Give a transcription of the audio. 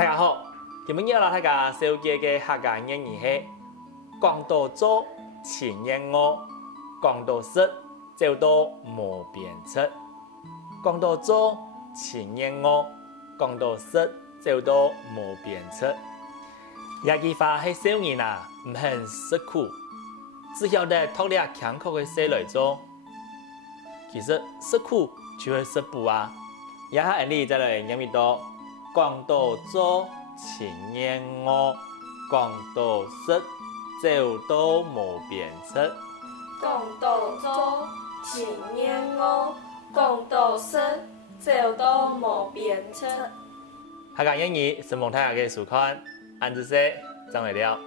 大家好，今日要大家小记嘅客家谚语是：讲到做，前言我；讲到实，走到无边出。讲到做，前言我；讲到实，走到无边出。有句话是少年啊，唔肯吃苦，只晓得托了坎坷嘅事来做。其实吃苦就会吃补啊。以下案例再来念一道：讲到做，前言我；讲到实，走到无边出。讲到做，前言我；讲到实，走到无边出。客家谚语是蒙大家嘅收看，按住说，张来了。